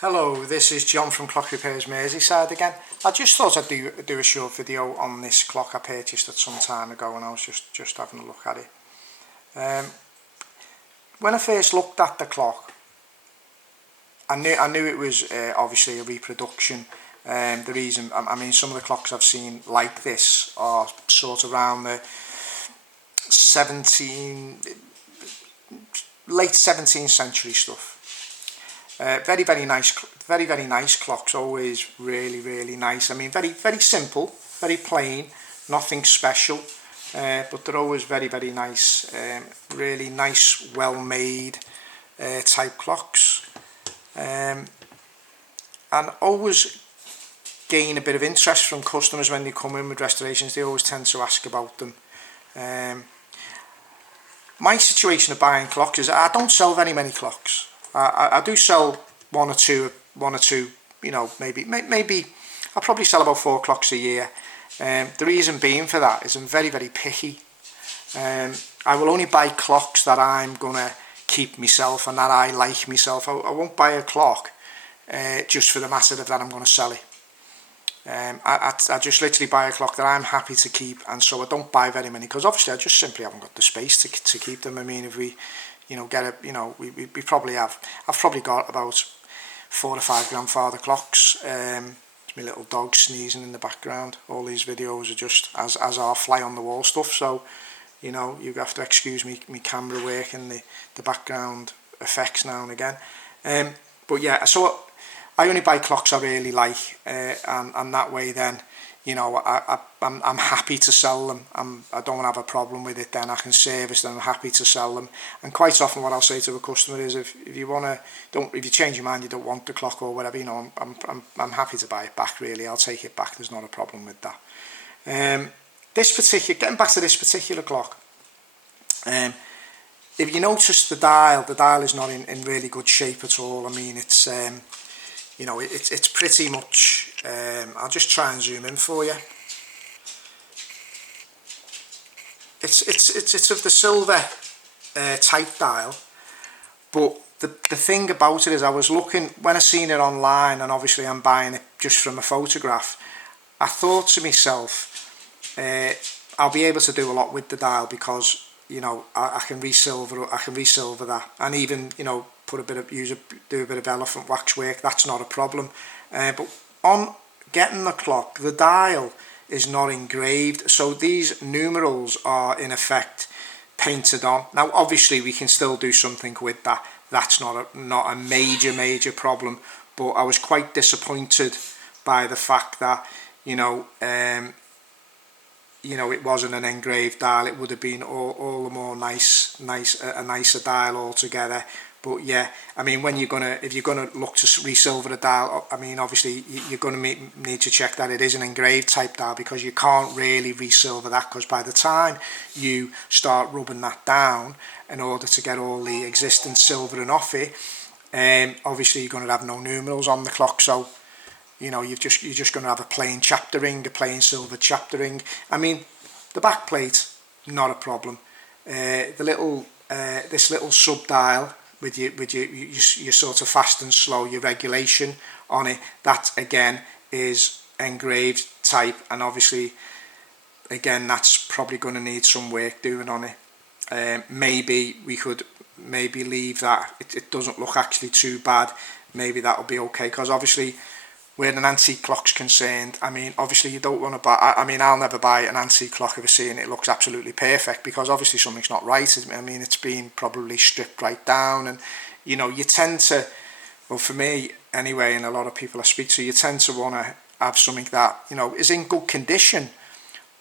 Hello, this is John from Clock Repairs Merseyside again. I just thought I'd do a short video on this clock I purchased at some time ago, and I was just having a look at it. When I first looked at the clock, I knew it was obviously a reproduction. The reason, I mean, some of the clocks I've seen like this are sort of around the late 17th century stuff. Very nice clocks, always really nice. I mean, very simple, very plain, nothing special, but they're always very nice, really nice, well made type clocks, and always gain a bit of interest from customers when they come in with restorations. They always tend to ask about them. My situation of buying clocks is I don't sell very many clocks. I do sell one or two, you know, maybe I probably sell about 4 clocks a year. The reason being for that is I'm very picky. I will only buy clocks that I'm gonna keep myself and that I like myself. I won't buy a clock just for the matter of that I'm gonna sell it. I just literally buy a clock that I'm happy to keep, and so I don't buy very many, because obviously I just simply haven't got the space to keep them. I mean, if we, you know, we probably have, I've probably got about 4 or 5 grandfather clocks. It's my little dog sneezing in the background. All these videos are just as our fly on the wall stuff, so you know, you have to excuse me camera work and the background effects now and again. But yeah, so I only buy clocks I really like, and that way then, you know, I'm happy to sell them. I don't have a problem with it. Then I can service them. I'm happy to sell them. And quite often, what I'll say to a customer is, if you change your mind, you don't want the clock or whatever, you know, I'm happy to buy it back. Really, I'll take it back. There's not a problem with that. Getting back to this particular clock, if you notice the dial is not in really good shape at all. I mean, it's you know, it's pretty much, I'll just try and zoom in for you. It's of the silver type dial, but the thing about it is, I was looking, when I seen it online, and obviously I'm buying it just from a photograph, I thought to myself, I'll be able to do a lot with the dial, because, you know, I can resilver that, and even, you know, do a bit of elephant wax work. That's not a problem. But on getting the clock, the dial is not engraved, so these numerals are in effect painted on. Now obviously we can still do something with that. That's not a major problem, but I was quite disappointed by the fact that, you know, it wasn't an engraved dial. It would have been all the more a nicer dial altogether. But yeah, I mean, if you're gonna look to resilver a dial, I mean, obviously you're gonna need to check that it is an engraved type dial, because you can't really resilver that, because by the time you start rubbing that down in order to get all the existing silvering off it, obviously you're gonna have no numerals on the clock. So, you know, you're just gonna have a plain chapter ring, a plain silver chapter ring. I mean, the back plate, not a problem. This little sub dial with your sort of fast and slow, your regulation on it, that again is engraved type, and obviously again that's probably going to need some work doing on it. Maybe we could leave that. It doesn't look actually too bad. Maybe that'll be okay, because obviously where an antique clock's concerned, I mean, obviously you don't want to buy, I mean, I'll never buy an antique clock if I see it looks absolutely perfect, because obviously something's not right. I mean, it's been probably stripped right down, and, you know, you tend to, well, for me anyway, and a lot of people I speak to, you tend to want to have something that, you know, is in good condition,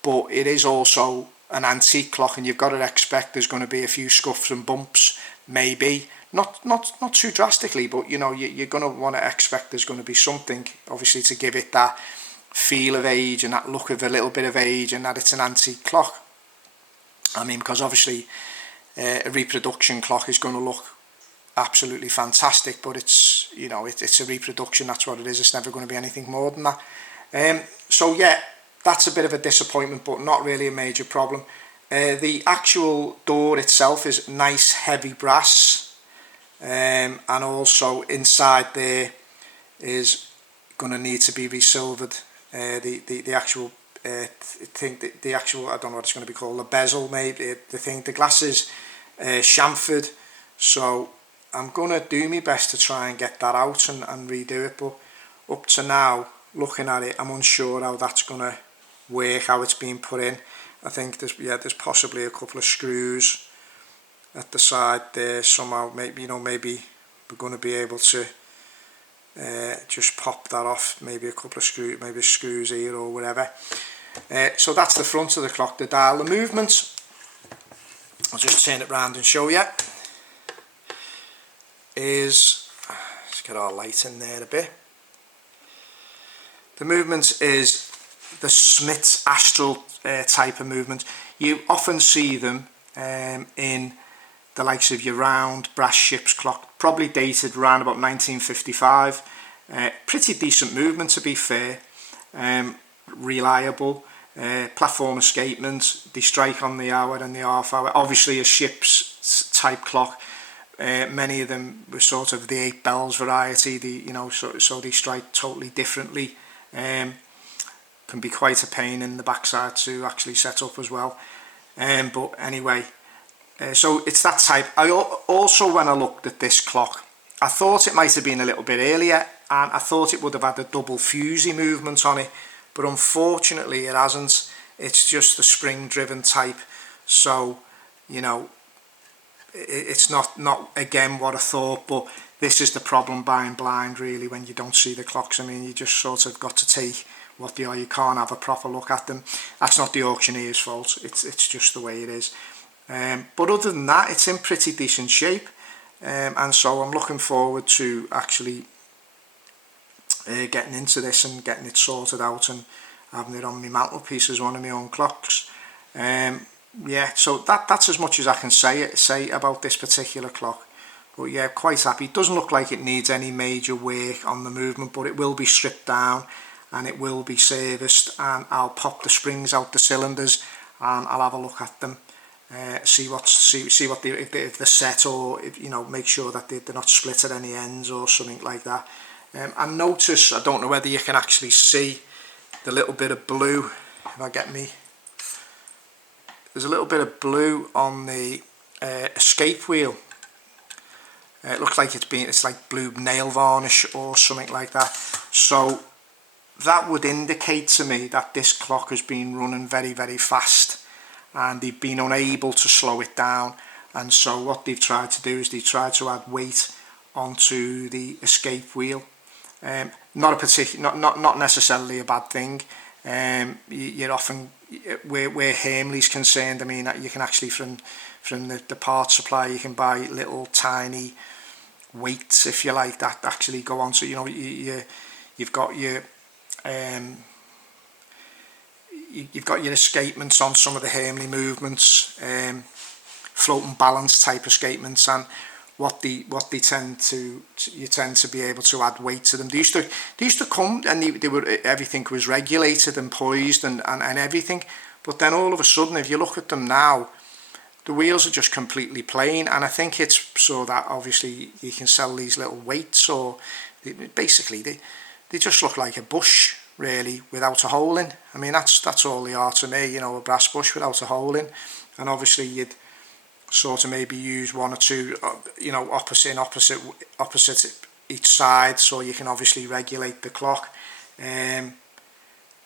but it is also an antique clock, and you've got to expect there's going to be a few scuffs and bumps, maybe. Not too drastically, but you know, you're going to want to expect there's going to be something, obviously, to give it that feel of age and that look of a little bit of age, and that it's an antique clock. I mean, because obviously a reproduction clock is going to look absolutely fantastic, but it's, you know, it's a reproduction. That's what it is. It's never going to be anything more than that. So yeah, that's a bit of a disappointment, but not really a major problem. The actual door itself is nice heavy brass. And also inside there is going to need to be resilvered. The actual the actual, I don't know what it's going to be called, the bezel maybe, the glass is chamfered, so I'm going to do my best to try and get that out and redo it, but up to now, looking at it, I'm unsure how that's going to work, how it's being put in. I think there's possibly a couple of screws at the side there somehow, maybe we're going to be able to just pop that off, maybe a couple of screws, maybe screws here or whatever. So that's the front of the clock, the dial. The movement, I'll just turn it round and show you, is, let's get our light in there a bit. The movement is the Smith's Astral type of movement. You often see them in the likes of your round brass ship's clock, probably dated around about 1955. Pretty decent movement, to be fair. Reliable. Platform escapement, they strike on the hour and the half hour. Obviously a ship's type clock, many of them were sort of the 8 bells variety, so they strike totally differently. Can be quite a pain in the backside to actually set up as well. But anyway, so it's that type. I also, when I looked at this clock, I thought it might have been a little bit earlier, and I thought it would have had a double fusee movement on it, but unfortunately it hasn't. It's just the spring driven type, so it's not again what I thought. But this is the problem buying blind, really, when you don't see the clocks. I mean, you just sort of got to take what they are. You can't have a proper look at them. That's not the auctioneer's fault, it's just the way it is. But other than that, it's in pretty decent shape, and so I'm looking forward to actually getting into this and getting it sorted out and having it on my mantelpiece as one of my own clocks. Yeah, so that's as much as I can say about this particular clock. But yeah, quite happy. It doesn't look like it needs any major work on the movement, but it will be stripped down and it will be serviced, and I'll pop the springs out the cylinders and I'll have a look at them, see what if they're set, or if, make sure that they're not split at any ends or something like that. And notice, I don't know whether you can actually see the little bit of blue. If I get me, there's a little bit of blue on the escape wheel. It looks like it's like blue nail varnish or something like that. So that would indicate to me that this clock has been running very, very fast and they've been unable to slow it down. And so what they've tried to do is they've tried to add weight onto the escape wheel. Not necessarily a bad thing. You're often, where Hamley's concerned, I mean, you can actually from the parts supply, you can buy little tiny weights, if you like, that actually go on. So you've got your escapements on some of the Hamley movements, floating balance type escapements, and what they tend to you tend to be able to add weight to them. They used to come and they were, everything was regulated and poised and everything, but then all of a sudden, if you look at them now, the wheels are just completely plain, and I think it's so that obviously you can sell these little weights, or basically they just look like a bush, really, without a hole in. I mean, that's all they are to me, a brass bush without a hole in. And obviously you'd sort of maybe use one or two, opposite each side, so you can obviously regulate the clock.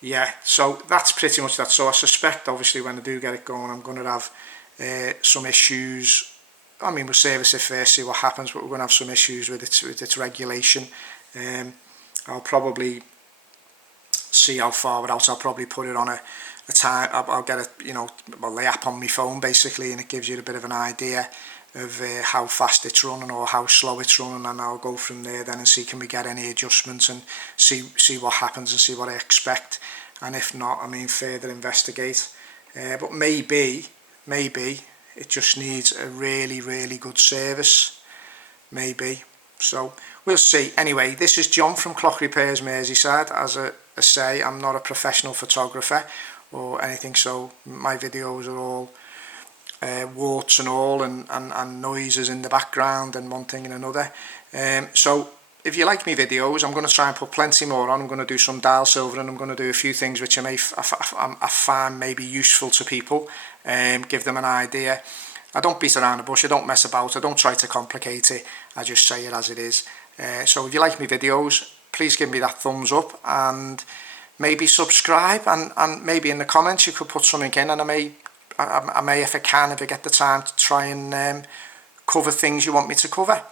Yeah, so that's pretty much that. So I suspect, obviously, when I do get it going, I'm going to have some issues. I mean, we'll service it first, see what happens, but we're going to have some issues with its regulation. I'll probably see how far without. I'll probably put it on a time. I'll get the app on my phone basically, and it gives you a bit of an idea of how fast it's running or how slow it's running, and I'll go from there then and see can we get any adjustments and see what happens and see what I expect, and if not, I mean, further investigate. But maybe it just needs a really good service, maybe. So we'll see. Anyway, this is John from Clock Repairs Merseyside. As I say, I'm not a professional photographer or anything, so my videos are all warts and all, and noises in the background and one thing and another. So if you like me videos, I'm going to try and put plenty more on. I'm going to do some dial silver, and I'm going to do a few things which I find maybe useful to people, give them an idea. I don't beat around the bush, I don't mess about, I don't try to complicate it, I just say it as it is. So if you like me videos, please give me that thumbs up, and maybe subscribe, and maybe in the comments you could put something in, and I may, if I get the time, to try and cover things you want me to cover.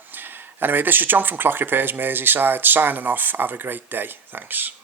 Anyway, this is John from Clock Repairs Merseyside, signing off. Have a great day. Thanks.